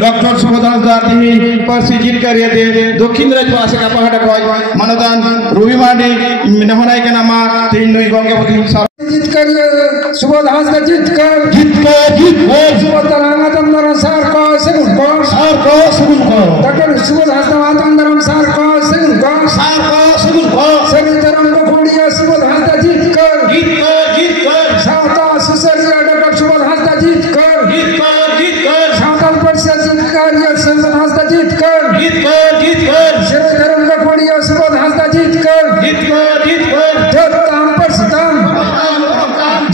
Doctor सुबोधान जाती परिचित करिए दक्षिण राज्य का पहाड़ को मनोदान रूबी मांडी नहनाई के नामा तीन नुई गंगे पति जीत कर सुबोधान का जीत कर सुबोधान तंदर सार को सेगुन को डॉक्टर सुबोधान तंदर सार को सेगुन को सभी तरह को खोड़िया सुबोधान का जीत कर साता सुसरिया डॉक्टर सुबोधान का जीत कर साताल परिषद जीत कर या सुबोधान का जीत कर सभी धर्म का खोड़िया सुबोधान का जीत कर जब ताम परसताम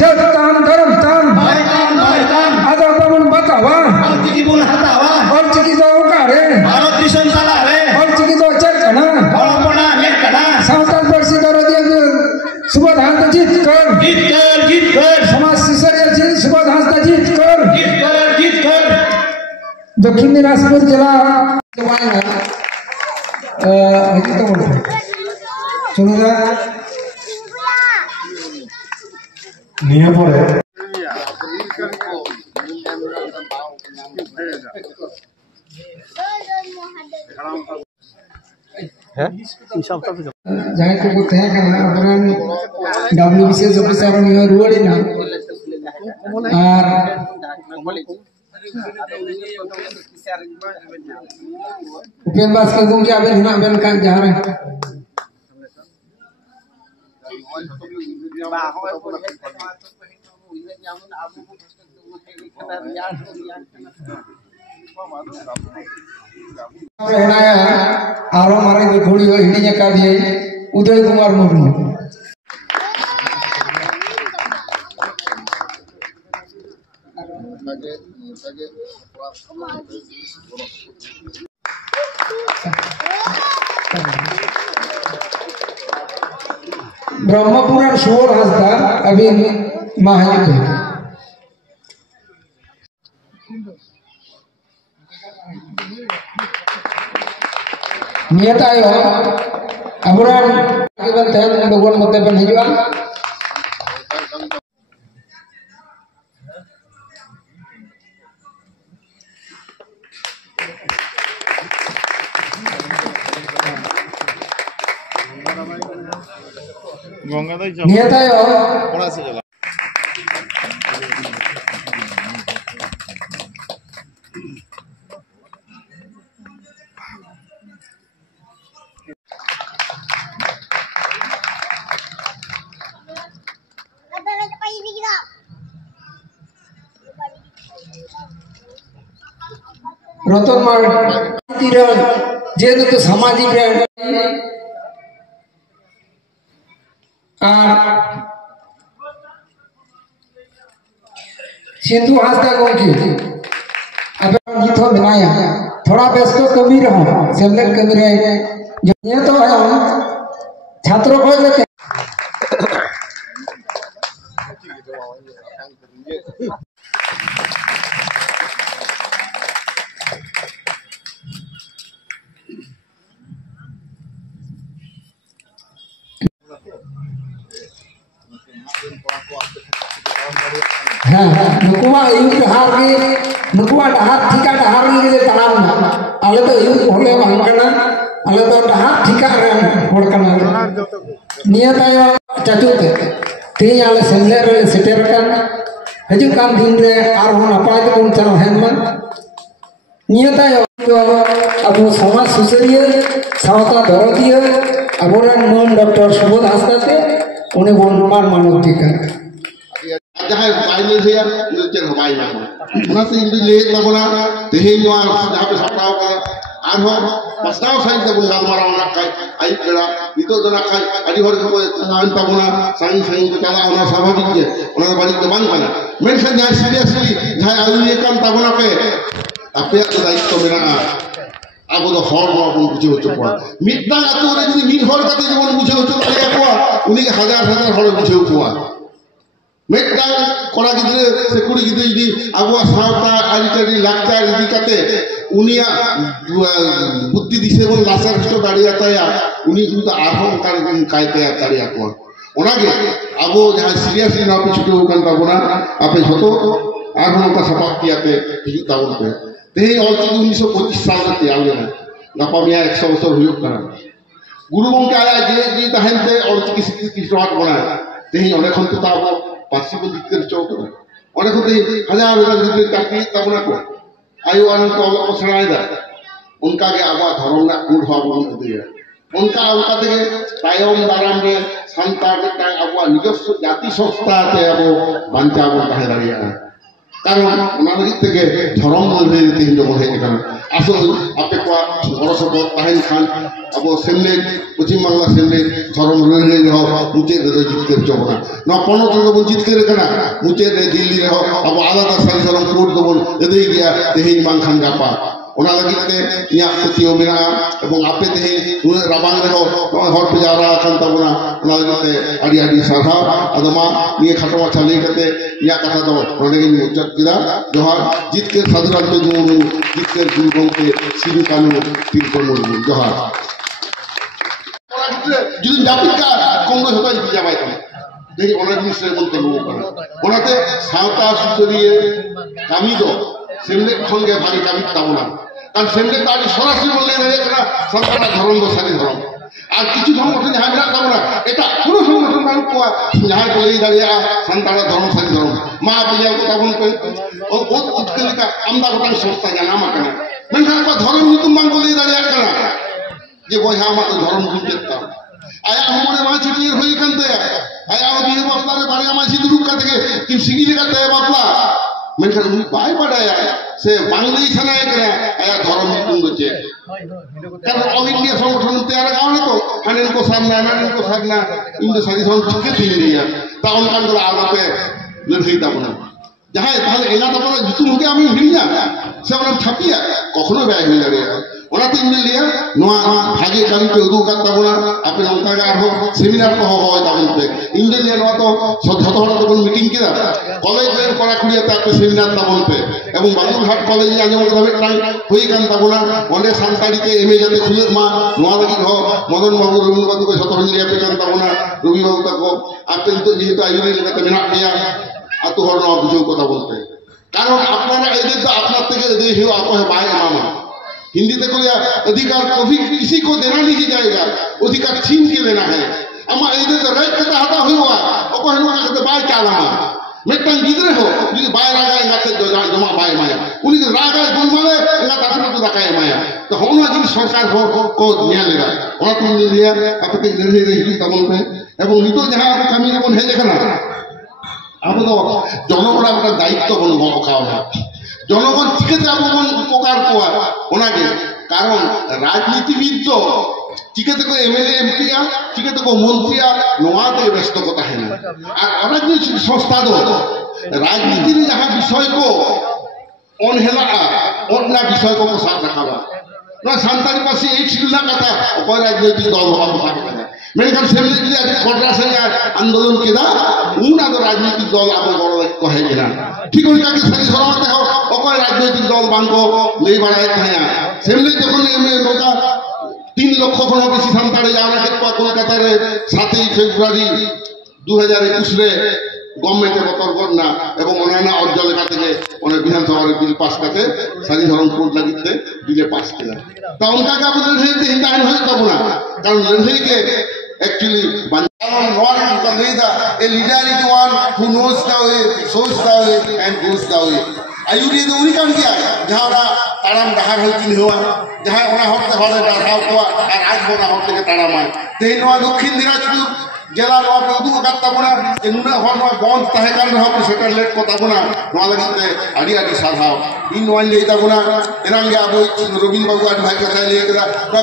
जब ताम धर्म ताम आधा पवन बतावा और चिकी जाओ का रे और चिकी जाओ चरकना साताल परिषद और सुबोधान का जीत कर समाज शिशरिया जी सुबोधान का जीत कर दक्षिण दिनाजपुर जिला सुनुदा निया पड़े जहाँ को बोलते हैं क्या अपना WBCS ऑफिसर निया रुआड़ी ना उपेन भास्कर को क्या अबेन हुना अबेन कान जा रहे हैं आरो मारे को थोड़ी हिड़ी का दिए उदय कुमार मुर्मू ब्रह्मपुराण सुबोध हांसदा अभी मा हजू नियता यो अबरान केवल तहन लोगन मते बन हिजुआ नियता यो रतन मार तीरन जेन तो सामाजिक रे सिंधु हांसदा गोंकी अब गीत हो बनाया थोड़ा व्यस्त कमी रहा सेमलेट कमी रहे ये तो छात्रों को लेके नुकुमा यूथ डहार के नुकुमा डहार ठिका डहार के तनाम ना आले तो यूथ होले बांगकना आले तो डहार ठिका रन होड़कना नियतायो चाचुते तीन आले सेमले रे सेटेर कन हजू कान दिन रे आर हो नपाय के उन चलो हेनमा नियतायो अब समाज सुसरिया सावता दरदिया अबोरन मन डॉक्टर सुबोध हांसदा उन्हें बोन मान मानवती कर जहाँ बाइले से यार चल हमारे यहाँ ना से इंद्र ले तबना तेहे जो जहाँ पे सपनाओं का आनो पस्ताव साइन तबुन गाल मारा उन्हें काय आई करा इतो जना काय अड़ी हर को आन तबना साइन साइन तो चला उन्हें स्वाभाविक है उन्हें बड़ी दबान करना मेंशन जहाँ सीरियसली जहाँ आयु ये काम तबना पे अपने तो दायित्व मेरा अब तो हॉल में अपन बुझे हो चुका मितना आतु उन्हें जो मीन हॉल का तो जो उन्हें बुझे हो चुका है क्या उन्हें हजार हॉल बुझे हो चुका मितना कोना किधर से कुड़ी किधर जी अब वो सावता आरिचरी लगता है इधर करते उन्हें बुद्धि दिशे वो लासर स्टो गाड़ी आता है उन्हें तो आर्हों का कायते आता है आपको उन्हें अब वो जहाँ सीरियसली ना पे छुट्टी होकर तब ना आप छोटो आर्हों का सपाक किया थे हिजुता उनपे तेरे और चीज़ 1925 साल तक तैयार हुए हैं नापामिया 100 वर्ष हुए करा गुरु बंक आया जे तहन ते और किसी बात बना तेरे उन्हें खन तो ताबो पासी को दिक्कत चौक में उन्हें खुद हजार दिक्कत काटी तब ना को आयु आनंद को अवसर आएगा उनका के आवा धर्म ना कूड़ हुआ बोल दिया उनका उनका देखे तायों दाराम में संतान के टाइम आवा निजस्व जाति संस्था ते अब बंचा बोल कहे रही है कारण उन्होंने इतने धर्म बोल रहे थे हिंदू बोले कारण असल आपे को औरत को ताहिन खान अब सेमले पश्चिम बांग्ला सेमले धर्म रहे रहो मुझे रे जीत कर चोबना ना पनो तो वो जीत कर करना मुझे रे दिल्ली रहो अब आलादा सारी धर्म कोड तो बोल यदि गया तेही मांग खान गापा उन्हें लगी ते यहाँ पतियों मेरा एवं आपे तेही उन्हें रबांग रहो हर पिजारा खान तब ना उन्हें लगी ते अड़ी अड़ी साधा अदमा ये खटवा चले करते यहाँ कथा तो उन्हें की मुच्चत किया जोहार जीत कर साधुराज पे जो जीत कर गुरुओं के सिद्धू कानू तीन करोड़ जोहार जुदिन जापित का कांग्रेस होता है जावाई का देखिए उन्हें भी से बोलते लोगों का उन्हें ते सावता सुसरिये कामी दो सेमले खंगे भारी कामी ताऊना कारण सेमले तारी सरासरी बोलने रहे करा संताना धर्म दो सारी धर्म আর কিছু সংগঠন যাহা বিরাট করব না এটা পুরো সংগঠন ভাবে কোয়া যাহা বলেই দাঁড়িয়ে সন্তানা ধর্ম সারি ধর্ম মা বিজার কথা বলতে ও বহুত উৎকলিকা আমদা গোটা সংস্থা জানা আমাকে না মেনখান কো ধর্ম নিতুম বাং বলেই দাঁড়িয়ে কেনা যে বইহা আমার ধর্ম বুঝতেতাম আয়া हमरे মা ছুটির হই কানতে আয়া বিয়ে বাপলারে বাড়ি আমার সিদ্ধুক কা থেকে তিন সিগি কাতে বাপলা মেনখান উনি পায় পাড়ায়া সে বাংলাই ছানায় কেনা আয়া ধর্ম নিতুম গছে कारण ऑल इंडिया संगठन तैयार कावने तो हनेन को सामना इंदो सारी सं चिके थी रही है ता उनका को आलोपे लड़ाई ताबना जहां ताहले एला ताबना जुतु होके आमी हिरिया से আমরা ছাপিয়া কখনো ব্যয় হয়ে যাবে ᱚᱱᱟᱛᱮ ᱤᱧ ᱞᱟᱹᱭᱟ ᱱᱚᱣᱟ ᱵᱷᱟᱜᱮ ᱠᱟᱹᱢᱤ ᱯᱮ ᱩᱫᱩᱜ ᱟᱠᱟᱫ ᱛᱟᱵᱚᱱᱟ ᱟᱯᱮ ᱱᱚᱝᱠᱟᱜᱮ ᱟᱨᱦᱚᱸ ᱥᱮᱢᱤᱱᱟᱨ ᱠᱚ ᱦᱚᱦᱚᱭ ᱛᱟᱵᱚᱱ ᱯᱮ ᱤᱧ ᱫᱚ ᱞᱟᱹᱭᱟ ᱱᱚᱣᱟ ᱫᱚ ᱡᱷᱚᱛᱚ ᱦᱚᱲ ᱛᱮᱵᱚᱱ ᱢᱤᱴᱤᱝ ᱠᱮᱫᱟ কলেজ রের কড়া কুড়িয়াতে আপনি সেমিনার তাবন পে এবং বালুরঘাট কলেজে আঞ্জম করা মিট্টাং হই কান তাবনা অনে সান্তাড়িতে এমএ যাতে খুলে মা নোয়া লাগি ঘ মদন বাবু রবীন্দ্র বাবুকে যত হন লিয়া পে কান তাবনা রবি বাবু তাকো আপনি তো যেহেতু আইউরি লেখাতে মেনা পেয়া আতো হর নোয়া বুঝেও কথা বলতে কারণ আপনারা এদের তো আপনার থেকে এদের হিও আপো है बाय मामा हिंदी ते को अधिकार कभी किसी को देना नहीं जाएगा अधिकार छीन के लेना है अमा एदे तो राइट कता हता हुआ ओको हनो कते बाय चालामा मिटन गिदरे हो যদি बाय रागा इंगाते जमा बाय माया उनी तो रागा गुल माले इंगा ताकना तो दाकाय माया तो होनो जिन सरकार को निया लेगा ओना तुम लिया आपके निर्णय रही तमन पे এবং নিতো যাহা কামি যেমন হে দেখে না আমরা তো জনগণের একটা দায়িত্ব বলব খাওয়া জনগণ চিকিৎসা উপকার পাওয়া ওনাকে কারণ রাজনীতিবিদ তো চিকিৎসা को एमएलए एमपी चिकित्सा को मंत्री नोआते व्यस्त को ताहेना আর অরাজনৈতিক সংস্থা তো রাজনীতির যাহা বিষয় को অনহেলা অন্যা বিষয় को প্রসার রাখাবা না সান্তারি পাশে এই ছিল না কথা অপর রাজনৈতিক দল হওয়া প্রসার রাখা মেনখান সেমনি যদি আপনি কটরা সঙ্গে আন্দোলন কেদা উনা তো রাজনৈতিক দল আপনি বড় কহে কিনা ঠিক ওই কাকে সারি সরাতে হোক অপর রাজনৈতিক দল বাঙ্কো নেই বাড়ায় থায়া সেমনি যখন নৌকা 3 লক্ষ খন বেশি সান্তাড়ে যাওয়া কলকাতার 7 ফেব্রুয়ারি 2021 রে গভর্নমেন্টের বতর্কর না এবং অন্যান্য অঞ্চল থেকে অনেক বিধানসভার বিল পাস করতে সারি ধরন কোর্ট লাগিতে বিলে পাস কিনা তা উনকা কা বলে যে হিন্দান হয়ে যাব না কারণ লড়াই के actually Banjaran one the leader a leader is one who knows the way shows the way and goes the way ayuri the uri kan kiya jahara taram dahar hoitin huwa jaha ona hote hore dahar huwa ar aaj bona hote ke taramai te noa dokhin dinajpur জেলা নোয়া উদু কাটতাবনা যে নুনা হন বন্ধ তাহে কারণ হবে সেটা late কথাবনা নোয়া লাগিতে আড়ি আড়ি সাধাও ইন নোয়ান লেইতাবনা এরাঙ্গে আবো রবীন্দ্র বাবু আর ভাই কথা লিয়ে গেলা তো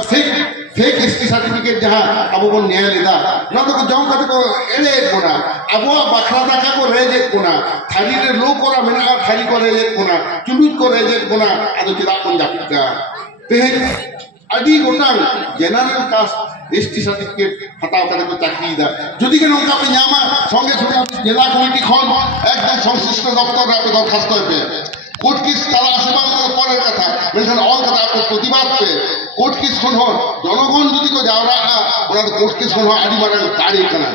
फेक एसटी सर्टिफिकेट जहां अब वो न्याय लेदा ना तो जाऊं कते को एले कोना अब वो बखरा दाका को रेजे कोना थारी रे लो कोरा मेना थारी को रेजे कोना चुलुत को रेजे कोना आदो किदा कोन जापिका ते আদি গোটাং জেনারেল কাস্ট এসটি সার্টিফিকেট হাতাও করে তো চাকরি দা যদি কেন ওকা আপনি জামা সঙ্গে সঙ্গে আপনি জেলা কমিটি খন একদম সংশ্লিষ্ট দপ্তরে আপনি দরখাস্ত হবে কোর্ট কেস তারা আসবান পরের কথা মেনখান অল কথা আপনি প্রতিবাদ পে কোর্ট কেস খন হন জনগণ যদি কো যাওরা ওরা কোর্ট কেস খন আদি মারা দাঁড়িয়ে কেনা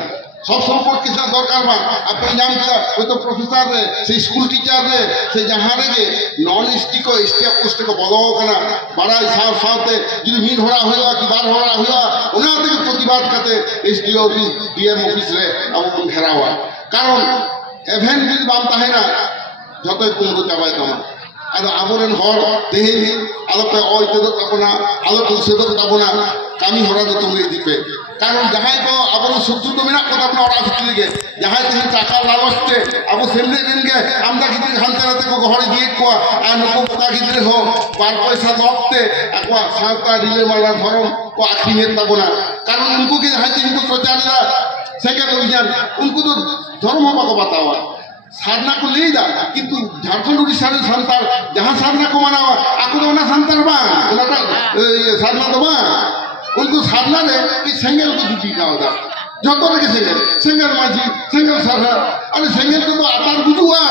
সব সম্পর্ক কিছু দরকার বা আপনি জানতে ওই তো প্রফেসর রে সেই স্কুল টিচার রে সেই যাহারে যে নন এসটি को एसटी পোস্ট को বলো কেনা বড়াই সাহ সাহতে যদি মিন হরা হইয়া কি বার হরা হইয়া ওনা থেকে প্রতিবাদ করতে এসডি অফিস ডিএম অফিস রে আমন ঘেরাওয়া কারণ এভেন যদি বাম তাহে না যতই কুমড়ো চাবায় তোমা আর আবরেন হর দেহে আলোকে ওইতে তো আপনা আলোকে সেদো তাবনা কামি হরা তো তুমি দিবে কারণ যাহাই কো আবর শত্রু তো মেনা কথা আপনা ওরা ভিতরে গে যাহাই তুমি টাকা লালচতে আবো সেমনে দিনকে আমরা কিন্তু হালতারাতে কো ঘরে দিয়ে কোয়া আর নকো কথা গিদরে হো বার পয়সা লপতে আকwa সাঁতা দিলে মালা ধরম কো আখি নেত তাবনা কারণ উनको के যাহাই তিনকো প্রচাররা সেকেন্ড অভিযান उनको तो ধর্ম বাকো বাতাওয়া साधना को ले जा किंतु झारखंड उड़ीसा रे संतार जहां साधना को मनावा आको ना संतार बा ओनाटा साधना तो बा उनको साधना ने कि सेंगल को दुटी का होता যত রেখে সেঙ্গেল মাঝি সেঙ্গেল সাধা আরে সেঙ্গেল তো আতার বুঝুয়া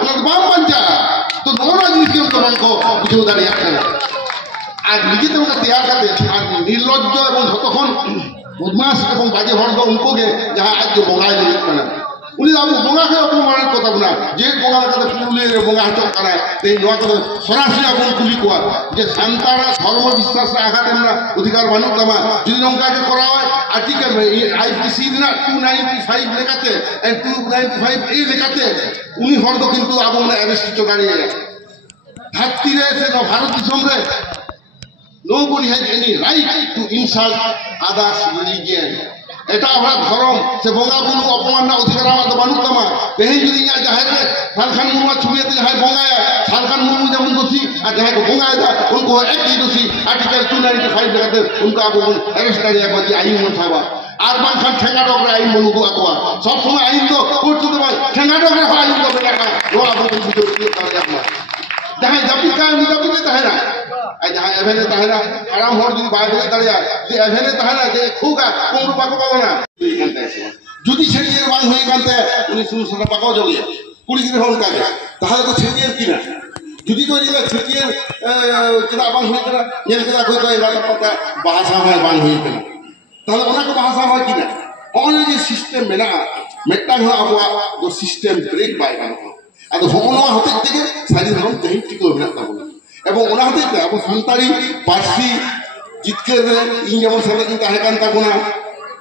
ওনা তো বাম পাঞ্চা তো নোরা জিনিস কেউ তো বানকো বুঝেও দাঁড়িয়ে আসে না আর নিজে তো ওটা তৈরি করতে আর নির্লজ্জ এবং যতক্ষণ বদমাস এবং বাজে ভর্গ উনকোকে যাহা আজ বঙ্গায় নিয়ে না উনি আবু বঙ্গা কে অপমানের কথা বলা যে বঙ্গা কথা পুরুলিয়ার বঙ্গা চক কানা এই নোয়া কথা সরাসরি আপন কুলি কোয়া যে সান্তারা ধর্ম বিশ্বাস আঘাত আমরা অধিকার বানুক তামা যদি নঙ্কাকে করা হয় আর্টিকেল আইপিসি না 295 লেখাতে এন্ড 295 এই লেখাতে উনি হরদ কিন্তু আবু না অ্যারেস্ট চগাড়িয়ে ভারতীয় এসে Bharat দিশমরে nobody has any right to insult others religion এটা আমরা ধরম সে বঙ্গা বুলু অপমান না অধিকার আমাদের বানুক তামা বেহে যদি ইয়া জাহেরে সালখান মুরমা ছুমিয়াতে যাহাই বঙ্গায় সালখান মুরমু যেমন দোষী আর যাহাই বঙ্গায় দা उनको एक ही दोषी आर्टिकल 295 लगाते उनको आप अरेस्ट कर दिया बच्चे आईन मन थाबा আর বানখান ঠেঙ্গা ডগরে আইন মনুগো আকवा সব সময় আইন তো করতে তো ভাই ঠেঙ্গা ডগরে আইন তো বেটা ও আপনি বুঝতে পারে আপনারা जहाँ जापी का जापी तहना जहाँ एवेने तहना आराम हर दिन बाय हुए दरिया जे एवेने तहना जे खुगा कुमरु बाको पावना जुदी छेड़िए बांग हुई कांते उनी सुन सदा बाको जोगे कुड़ी गिरे होन कागे ताहले को छेड़िए किना जुदी को जिला छेड़िए किना बांग हुई करा नेल करा कोई तो एला पता भाषा में बांग हुई करा ताहले ओना को भाषा हो किना ओने जे सिस्टम मेना मेटा हो अब दो सिस्टम ब्रेक बाय गानो आदो होनो होते तेगे सारी धरम तेही टिको मेना ताबो एवं ओना होते ते अब संतारी पार्सी जितके रे इन जेमन साला ताहे कान ताबोना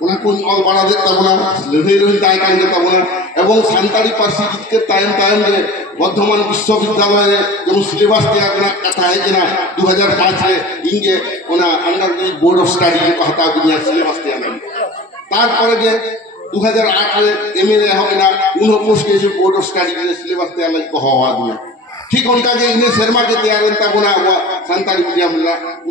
ओना को ऑल बाड़ा दे ताबोना लहई लहई ताहे कान दे ताबोना एवं संतारी पार्सी जितके टाइम रे बर्धमान विश्वविद्यालय रे जेमन सिलेबास तैयार करना कथा है जना 2005 रे इंगे ओना अंडर बोर्ड ऑफ स्टडी को हटा दुनिया सिलेबास तैयार तार पर जे 2008 रे एमए रे होना उन पोस्ट के बोर्ड ऑफ स्टडी रे सिलेबास तैयार लगी को हवा दुनिया ठीक उनका के इने शर्मा के तैयार रहता बुना हुआ संताली मीडिया में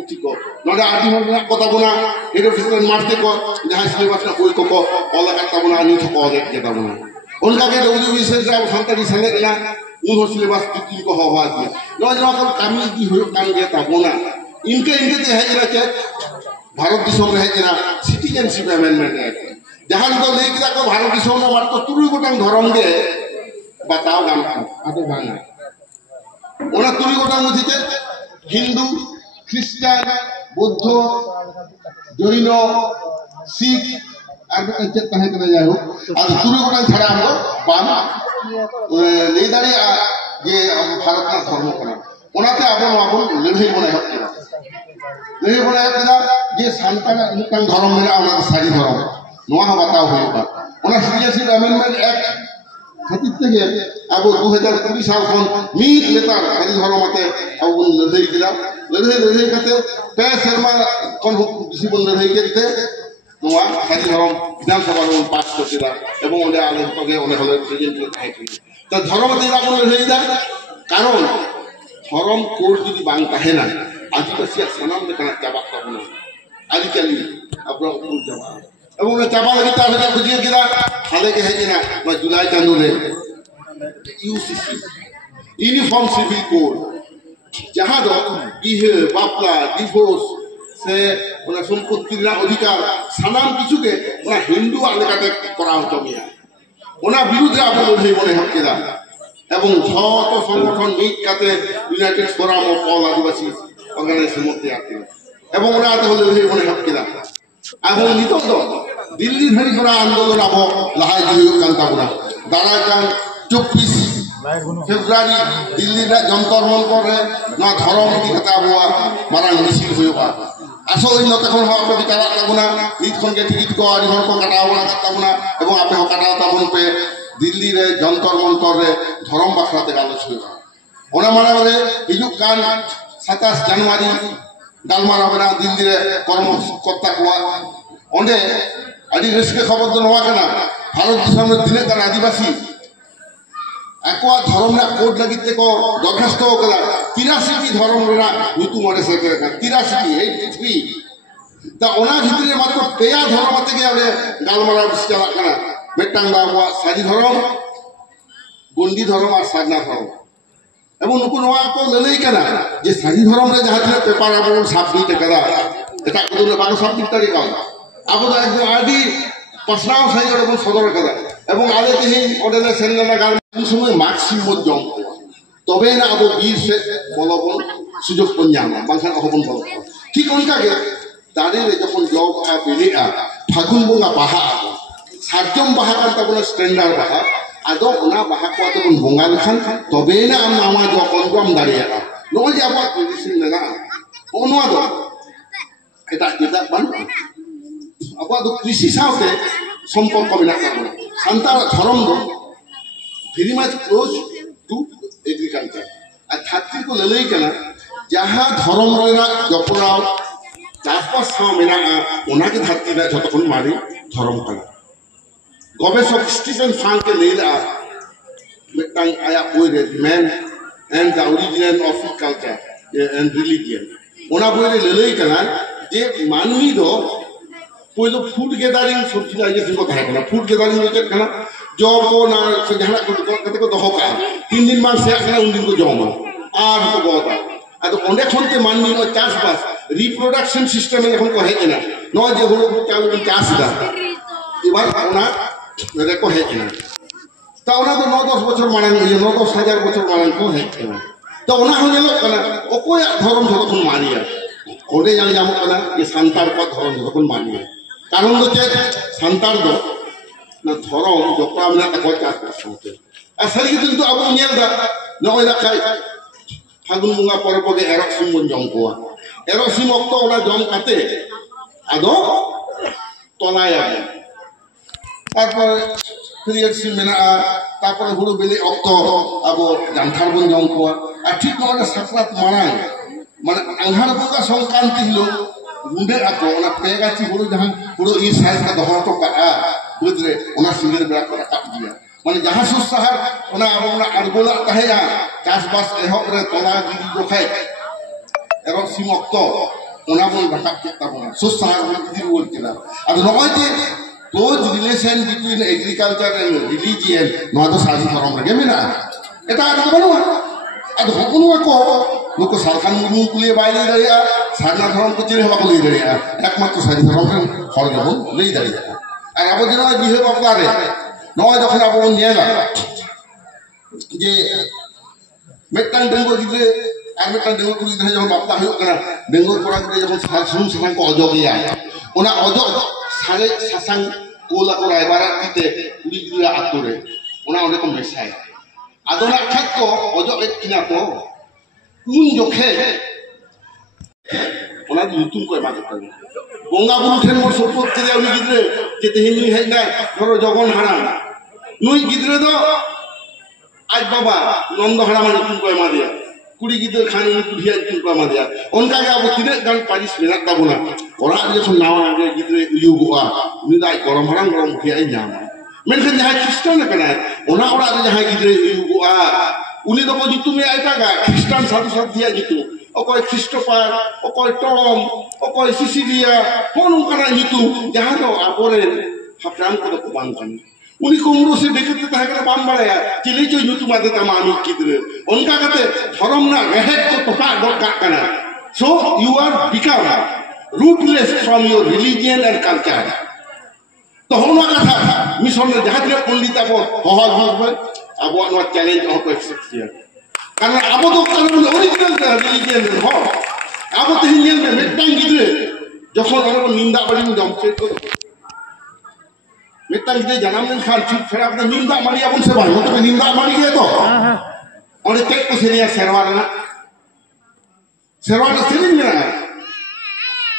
उठी को नोडा आदि में कोता बुना हेड ऑफिसर मारते को जहां सिलेबस ना कोई को ऑल करता बुना नी तो को देख के बुना उनका के उदी विशेष जा संताली संगे ना उन सिलेबस की को हवा दिया नो नो को कामी की हो कान देता बुना इनके ते है जरा के भारत दिशा में है जरा सिटीजनशिप अमेंडमेंट एक्ट जहां तो लेके को भारत दिशा में मार तो तुरु गोटांग धरम दे बताओ गाम आते भांगा ओना तुरी गोटा मধ্যে हिंदू ख्रिस्टान बौद्ध जैन सिख আর চে তাহে করে যাও আর তুরি গোটা ছাড়া আমরা বাম নেই দাঁড়িয়ে যে ভারতের ধর্ম করা ওনাতে আপন লড়াই বনাই হচ্ছে লড়াই বনাই হচ্ছে যে সান্তান মিটাং ধর্ম মেলা ওনার সারি ধর্ম নোয়া বাতাও হইবা ওনা সিটিজেনশিপ অ্যামেন্ডমেন্ট অ্যাক্ট खातिर तेगे अब 2020 साल खन मीट लेतार सारी धर्मते अब लड़ाई दिला लड़ाई करते पे शर्मा कोन बिसी बन लड़ाई करते नोआ सारी धर्म विधानसभा में पास करतेला एवं ओले आले तगे ओले हले प्रेजेंट खाइथि तो धर्म दिला को लड़ाई दा कारण धर्म कोड যদি বাং তাহে না आदिवासी सनाम लेकना चाबा तबना आदिकाली अपना उपुर जाबा एवं चाबा लगी ताले बुझिए किला हाले के है ना मैं जुलाई चांदो रे यूसीसी यूनिफॉर्म सिविल कोड जहां दो बिहे बापला डिवोर्स से ओना संपत्ति रा अधिकार सानाम किछु के ओना हिंदू आले काटे करा होतो मिया ओना विरुद्ध आप लड़ाई बने हम केदा एवं যত সংগঠন মিট কাতে United Forum of All Adivasi Organisation মধ্যে আছে এবং ওরা তো লড়াই বনে हम केदा এবং নিতম দো दिल्ली धरी करा आंदोलन अब लहाई हुई कांता बुना दाराकान 24 फेब्रुआरी दिल्ली रे जंतर मंतर रे ना धर्म की कथा हुआ मारांग मिছিল हुआ আসল इन तखन हो आपे बिचारा लागुना नीत खन के टिकट को आरी घर को कटावना कटावना एवं आपे हो कटाव ताबन पे दिल्ली रे जंतर मंतर रे धर्म बाखराते गालोच हुआ ओना माने रे हिजु कान 27 जनवरी गालमारा बना दिल्ली रे कर्मकर्ता को ओंडे आदि रस्के खबर तो नवा कना भारत दिसम रे दिने का आदिवासी एकवा धर्म ना कोड लगिते को दरखास्त कला 83 की धर्म रा नीतु मरे से करे 83 83 ता ओना भितरे मात्र पेया धर्म ते के आले गालमारा बिस्ताला कना मेटांग बावा सारी धर्म गंडी धर्म और साधना धर्म एवं नुकु नवा को ललई कना जे सारी धर्म रे जहां पेपर आपन साबमिट करा एटा को बागो साबमिट तरी का अब तो एकदम आदि प्रश्नाव सही और सदर करा एवं आले के ओडेले सेनना गाल समय मैक्सिमम जम तबे ना अब 20 से बलबन सुजोग पन्यामा बांसान अहबन बल ठीक उनका के दारे रे जखन जॉब आ बेलिआ फागुन बंगा बाहा सातम बाहा का तबला स्टैंडर्ड बाहा आदो ओना बाहा को तो बंगा लखान तबे ना आम नामा जो कन्फर्म दारिया नो जे अब ट्रेडिशन लेना ओनवा दो एटा केता बन अब तो कृषि साथे संपर्क बिना करना संतार धर्म दो very much close to agriculture আর থাকতি को ललई कना जहां धर्म रेना जपराव चासबास साव मेना ओना के धरती रे जतखन मारी धर्म कना गवेषक स्टीफन फांग के लेला मेटांग आया बोय रे man and the origin of culture and religion ओना बोय रे ललई कना जे मानवी दो पहिलो फूड गैदरिंग सोशलाइजेशन को थाय कना फूड गैदरिंग में कना जॉब को ना जहां को कते को दोहो का 3 दिन मान से कना उन दिन को जॉब আর को गोदा আদো অনেক হনতে মাননি ও চাষবাস রিপ্রোডাকশন সিস্টেমে এখন কো হেজ না নয় যে হলো চাষ দা এবার ওনা রেকো হেজ না তা ওনা তো 9-10 বছর মানান 9-10 হাজার বছর মানান কো হেজ না তো ওনা হল না অকয় ধরম যখন মানিয়া ওডে জানি যাবো না যে সান্তার পর ধরম যখন মানিয়া কারণ হচ্ছে সান্তার দো না ধরম যখন আমরা কয় চাষ করতে আর সারি কিন্তু আবু নিয়েল দা নয় দা খাই ফাগুন মুঙ্গা পরে পরে এরক সিম বন জম কোয়া এরক সিম অক্ত ওনা জম কাতে আদো তলায় আবে তারপর পিরিয়ড সিম মেনা'a তারপরে হুড়ু বেলে অক্ত আবো জানথার বন জম কোয়া আর ঠিক নয় সাকরাত মারাই মানে আংহার বঙ্গা সংক্রান্তি হলো গুন্ডে ako ওনা পেগাছি হুড়ু জাহান হুড়ু ই সাইজ কা দহর তো কা বুঝরে ওনা সিঙ্গের বেড়া করে কাপ দিয়া মানে যাহা সুসাহার ওনা আবো ওনা আরগোলা তাহেয়া চাষবাস এহব রে তলা গিরি দোখাই এরক সিম অক্ত ওনা বন রাখাপ চেষ্টা বনা সুসাহার বন গিরি বলছিলা আর নয় যে close relation between agriculture and religion নয় তো সাজি ধরম লাগে মেনা এটা আর বানুয়া আর হকুনুয়া কো নুকো সালখান মুরমু কুলিয়ে বাইরে দাঁড়িয়া সারনা ধরম কো চিনে হবা কুলিয়ে দাঁড়িয়া একমাত্র সাজি ধরম হর যখন লই দাঁড়িয়া আর আবো দিন বিহে বাপলারে নয় যখন আবো নিয়েলা যে মেটান ডেঙ্গু গিদরে আর মেটান ডেঙ্গু কুলি ধরে যখন বাপলা হইও কানা ডেঙ্গু কোড়া গিদরে যখন সুন সাসাং কো অজগিয়া ওনা অজগ সারে সাসাং কোলা ko raibara kite kuri gila ature ona one ko mesai adona khak ko ojo ekina ko un jokhe ona yutum ko ema ko bonga buru then mor sopot te uni gidre je tehin nui hai na dhoro jogon haram nui gidre do aj baba nondo haram yutum ko ema dia kuri gidre khan uni kudhiya yutum ko ema dia onka ge abo tine gan paris menak tabona ora যখন নাওয়া আগে গিদরে ইউগুয়া উনি দাই গরম হারাম গরম খেয়ে নাম মেনখান যাহাই খ্রিস্টান কানা ওনা ওরা যাহাই গিদরে ইউগুয়া উনি তো বলি তুমি আইতাগা খ্রিস্টান সাধু সাধিয়া জিতু অকয় খ্রিস্টপার অকয় টম অকয় সিসিলিয়া কোন কানা জিতু যাহা তো আপরে হাপরাম করে বান কান উনি কুমড়ো সে দেখতে তাহলে বাম বাড়ায়া চিলি চই জিতু মাদে তামা আমি গিদরে অনকা কাতে ধরম না রেহেট তো তোকা দরকার কানা so you are become rootless from your religion and culture. तो होना कथा मिशन में जहाँ तक पंडित आपो हॉल हॉल पर आपो ना चैलेंज और को एक्सेप्ट किया कारण आपो तो कारण ओरिजिनल रिलीजियन में हो आपो तो हिंदुओं में मिटांग गिदरे जखन और निंदा बड़ी में जमचे को मिटांग गिदरे जन्म दिन खान चुप फेरा अपने निंदा मारी अपन से भाई मतलब निंदा मारी गए तो और टेक को सेरिया सेरवाना सेरिन में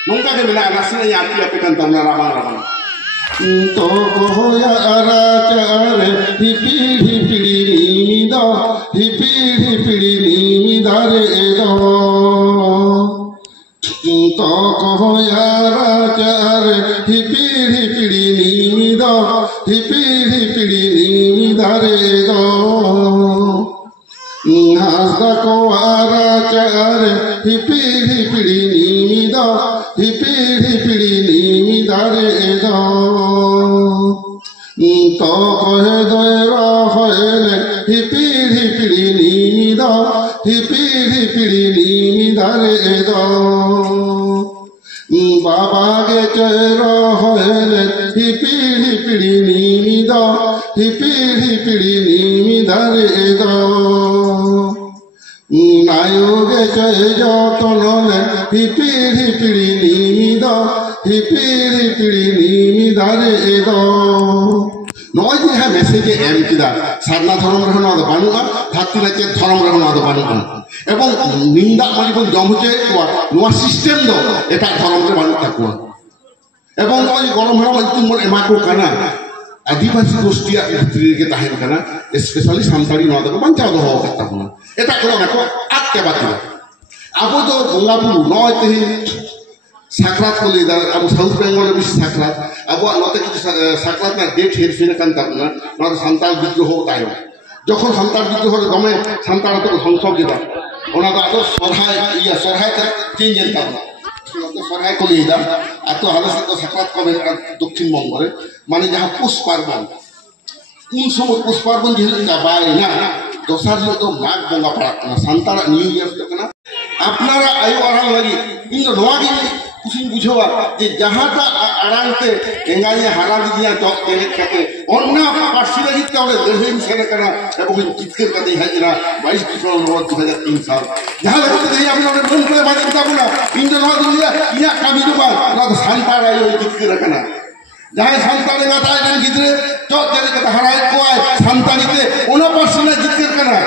nungka ke mina nasina yati api kan tamna ramang to koya arachare hipiri nimida hipiri nimida re do to koya arachare hipiri nimida hipiri nimida re do hasda ko arachare hipiri nimida hipiri nimida re do to kohe doera hoele hipiri nimida hipiri nimida re do baba ge chera hoele hipiri nimida hipiri nimida re do নায়কে জয় যতনলে হিপিরি নিমিদা হিপিরি নিমিদা রে দ নয় যে হ্যাঁ মেসেজে M কিদা সারনা ধর্ম রহন আদো বানুকা ধাত্তি রাজ্যে ধর্ম রহন আদো বানুকা এবং নিন্দা মালিবন জম হচ্ছে নোয়া সিস্টেম দ এটা ধর্মরে বানুক থাকুয়া এবং নয় গরম হারাম ইতুম এমাকো কানা आदिवासी गोष्ठी ভিতরে রেখে তাহেন কানা স্পেশালি সান্তাড়ি নয় দেখো বাঞ্চাও দহ করতে না এটা করে দেখো আটকে বাকি আবো তো বঙ্গাবুরু নয় তেহি সাকরাত করলে আবো সাউথ বেঙ্গলের বেশি সাকরাত আবো নতে কিছু সাকরাত না ডেট হেরফের কান থাকবো না নয় সান্তাল বিদ্রোহ তাই যখন সান্তাল বিদ্রোহ দমে সান্তাল তো ধ্বংস যেটা ওনা তো আদৌ সরহায় সরহায় চেঞ্জ যেতাম সরহায় করলে দাম এত আলোচিত তো সাকরাত কবে দক্ষিণবঙ্গের মানে যাহা পুষ পার্বণ উন সময় পুষ পার্বণ যেহেতু বাই না दोसर हिलोग तो माघ बंगा पड़ा सानतारा न्यू ईयर तो कना अपनारा आयु आराम लगी इन दो नवा गी कुछ बुझवा जे जहाटा आरामते एंगाई हारा दिया चौक केले खाते ओन्ना पार्सी लगी तो ओले लड़ाई सेना कना एबो चित्कर कदे हाजिरा 22 दिसंबर 2003 साल जहां लगते दे अपने ओले बन पे बात ताबुना इन दो नवा दिया इया कामी दुबा ना तो सानतारा यो चित्कर कना जहां सानतारे गाता है गिदरे चौक केले कता हराय को आय सानतारीते ओना पार्सी ना चित्कर कना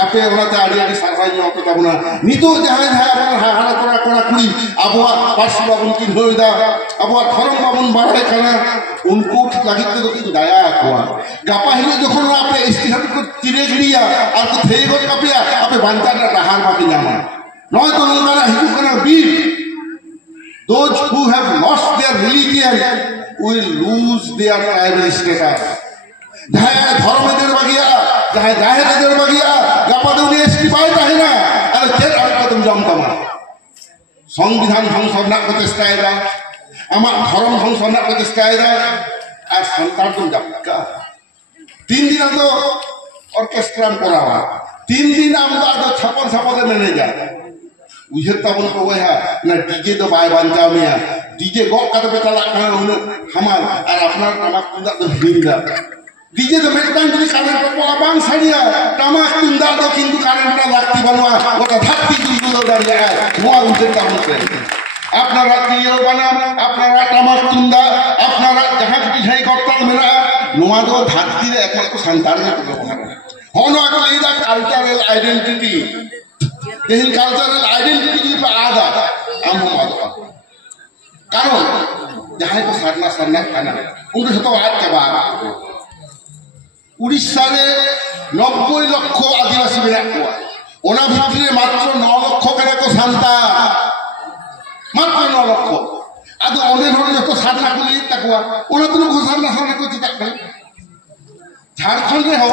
आपे ओनाते आड़ी आड़ी सारवाई नो को ताबुना नितो जहां जहां हारा कोरा कोरा कुड़ी अबवा पार्सी बाबुन की होइदा अबवा धर्म बाबुन बाड़े खाना उनको लागिते तो की दया कोआ गापा हिले जखन आपे इस्तिहार को चिरे गिड़िया और को थेगो कापिया आपे बांचाना राहार बाकी जामा नय तो नंगाना हिजु कना बीर those who have lost their religion will lose their tribal status जहां धर्म देर बगिया जहां जाहिर देर बगिया गापा दुनी एसटी पाई ताहिना अरे चेत आपकदम जमतमा संविधान संशोधन को चेष्टायदा आमा धर्म संशोधन को चेष्टायदा আর সন্তান তো ডাক্কা 3 দিন তো অর্কেস্ট্রা করাওয়া 3 দিন আমরা তো ছাপন ছাপতে মেনে যায় উইহের তাবন को है ना डीजे तो बाय बांचाव में डीजे गक काते पे चला खाना उन हमार और अपना टमाक तुंदा तो हिंदा डीजे तो मेटन যদি কারেন্ট পোলা বাং ছাড়িয়া টামাক তুন্দা তো কিন্তু কারেন্টটা লাগতি বানোয়া ওটা ধাক্তি দুলো দাঁড়িয়ে মোয়া উঠে তাবন করে আপনারা তিও বানাম আপনারা টামাক তুন্দা আপনারা যাহা কিছু সেই করতাল মেনা নোয়া তো ধাক্তি রে একমাত্র সন্তান না ব্যবহার হনো আগো এইদা কালচারাল আইডেন্টিটি এই কালচারাল আইডেন্টিটি কি আদা আম মাদা কারণ যাহাই को সারনা সারনা খানা উনকে তো আজ চাবা उड़ीसा में 90 लक्ष आदिवासी मेरा कुआ ओना भितरे मात्र 9 लक्ष करे को शांता मात्र 9 लक्ष आदो ओने होने जो साधना को लिए तकुआ ओना तो को साधना साधना को चिता करे झारखंड में हो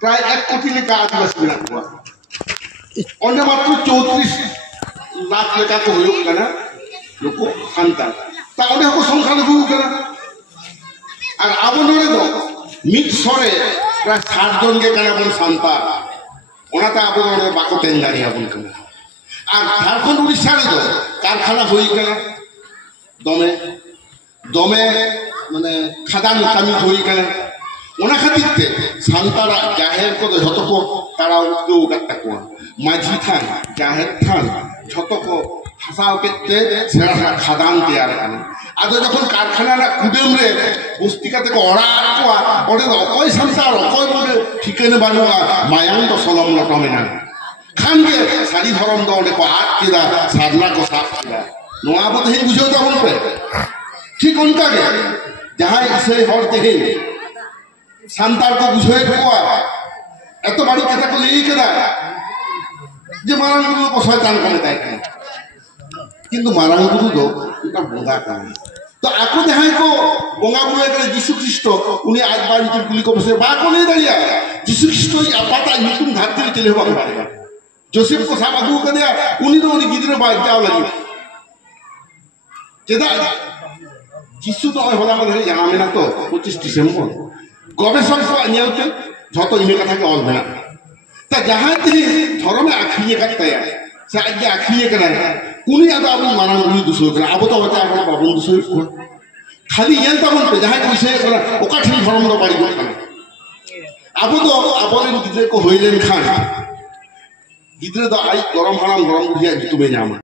प्राय 1 कोटी लेका आदिवासी मेरा कुआ ओने मात्र 34 लाख लेका को होयो कना लोको शांता ता ओने को संख्या लगु कना और आबो नरे दो मिट सरे प्राय 60 जन के काना बन शांता ओनाता आबो नरे बाको तेंगारी आबन कना আর झारखंड उड़ीसा रे दो कारखाना होई कना दमे दमे माने खादान कामी होई कना ओना खातिरते शांतारा जाहेर को जत को तारा उद्योग काटा को माझी थान जाहेर थान जत को भाषाओ केते सेरा खादान तैयार कना आदो जखन कारखाना कुडेम रे बस्तिका থেকে ওড়া কোয়া ওড়ে অকয় সংসার অকয় বলে ঠিকানা বানুয়া মায়াং তো সলম লটমেনা খানকে সারি ধরম দড়ে কো আট কিদা সাধনা को साफ किदा নোয়া বতে হি বুঝো তো বলবে ঠিক উনকাকে যাহাই ইসে হর দেহে শান্তার को বুঝে কোয়া এত বাড়ি কথা को लेई কেদা যে মারাঙ্গুলো को শয়তান করে দেয় কিন্তু মারাঙ্গুলো তো এটা বোঙ্গা কাম तो आको जहां को बोंगा बुआ करे यीशु ख्रिस्ट उन्हें आज बारी की गुली को बसे बा को नहीं दरिया यीशु ख्रिस्ट ही अपाता युतुम धरती रे चले होगा बारे जोसेफ को साब अगु कर दिया उन्हीं तो उन्हीं गिदरे बाज जाओ लगी केदा यीशु तो होला मधे यहाँ में ना तो 25 डिसेंबर गवेषक को अन्यायते যত ইমে কথা কে অল না তা জাহাতে ধর্মে আখিয়ে কাটতে সে আগে আখিয়ে কেন উনি আদা আপনি মানান উনি দুসো কেন আবো তো হতে আপনার বাবুন দুসো খালি ইয়ান তা বলতে যাহাই কইছে ওকা ঠিক ধর্ম তো বাড়ি গো আবো তো আবলেন গিদরে কো হইলেন খান গিদরে তো আই গরম হারাম গরম দিয়া তুমি জামা